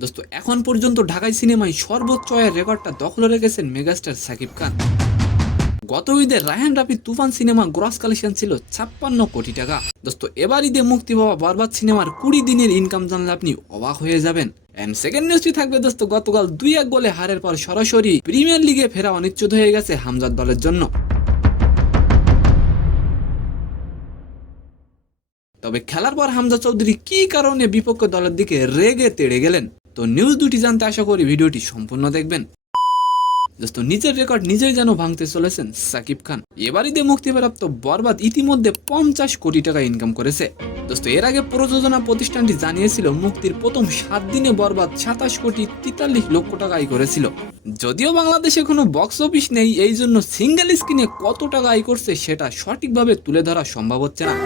দোস্ত এখন পর্যন্ত ঢাকাই সিনেমায় সর্বোচ্চ আয়ের রেকর্ডটা দখলে রেখেছেন মেগাস্টার সাকিব খান। গত ঈদে রায়হান রাফি তুফান সিনেমা গ্রস কালেকশন ছিল 56 কোটি টাকা। দোস্ত এবার ঈদে মুক্তি পাওয়া বরবাদ সিনেমার 20 দিনের ইনকাম জানলে আপনি অবাক হয়ে যাবেন। এন্ড সেকেন্ড নিউজটি থাকবে দোস্ত, গতকাল 2-1 গোলে হারের পর সরাসরি প্রিমিয়ার লিগে ফেরা অনিশ্চিত হয়ে গেছে হামজাদ দলের জন্য। তবে খেলার পর হামজা চৌধুরী কি কারণে বিপক্ষ দলের দিকে রেগে তেড়ে গেলেন, তো নিউজ দুটি জানতে আশা করি ভিডিওটি সম্পূর্ণ দেখবেন। দোস্ত নিজের রেকর্ড নিজেই যেন ভাঙতে চলেছেন সাকিব খান। এবার ঈদে মুক্তিপ্রাপ্ত বরবাদ ইতিমধ্যে 50 কোটি টাকা ইনকাম করেছে। দোস্ত এর আগে প্রযোজনা প্রতিষ্ঠানটি জানিয়েছিল মুক্তির প্রথম 7 দিনে বরবাদ 27 কোটি 43 লক্ষ টাকা আয় করেছিল। যদিও বাংলাদেশে কোনো বক্স অফিস নেই, এই জন্য সিঙ্গেল স্ক্রিনে কত টাকা আয় করছে সেটা সঠিকভাবে তুলে ধরা সম্ভব হচ্ছে না।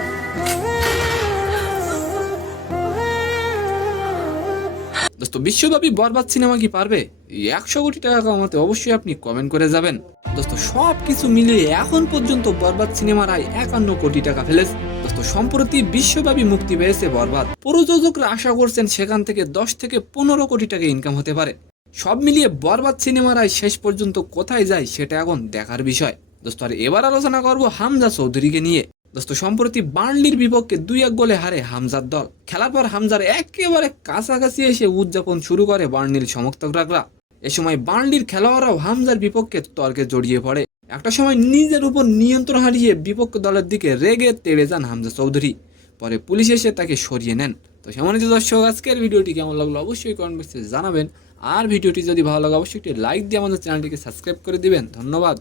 দোস্ত বিশ্বব্যাপী বরবাদ সিনেমা কি পারবে 100 কোটি টাকা কামাতে? অবশ্যই আপনি কমেন্ট করে যাবেন। দোস্ত সব কিছু মিলিয়ে এখন পর্যন্ত বরবাদ সিনেমার আয় 51 কোটি টাকা ফেলেছে। দোস্ত সম্প্রতি বিশ্বব্যাপী মুক্তি পেয়েছে বরবাদ। প্রযোজকরা আশা করছেন সেখান থেকে 10 থেকে 15 কোটি টাকা ইনকাম হতে পারে। সব মিলিয়ে বরবাদ সিনেমার আয় শেষ পর্যন্ত কোথায় যায় সেটা এখন দেখার বিষয়। দোস্ত আর এবার আলোচনা করব হামজা চৌধুরীকে নিয়ে। দোস্ত সম্প্রতি বার্নলির বিপক্ষে 2-1 গোলে হারে হামজার দল। খেলার পর হামজার একেবারে কাছাকাছি এসে উদযাপন শুরু করে বার্নলির সমর্থকরা। এ সময় বার্নলির খেলোয়াড়রাও হামজার বিপক্ষে তর্কে জড়িয়ে পড়ে। একটা সময় নিজের উপর নিয়ন্ত্রণ হারিয়ে বিপক্ষ দলের দিকে রেগে তেড়ে যান হামজা চৌধুরী। পরে পুলিশ এসে তাকে সরিয়ে নেন। তো সম্মানিত দর্শক, আজকের ভিডিওটি কেমন লাগলো অবশ্যই কমেন্ট বক্সে জানাবেন। আর ভিডিওটি যদি ভালো লাগে অবশ্যই একটি লাইক দিয়ে আমাদের চ্যানেলটিকে সাবস্ক্রাইব করে দিবেন। ধন্যবাদ।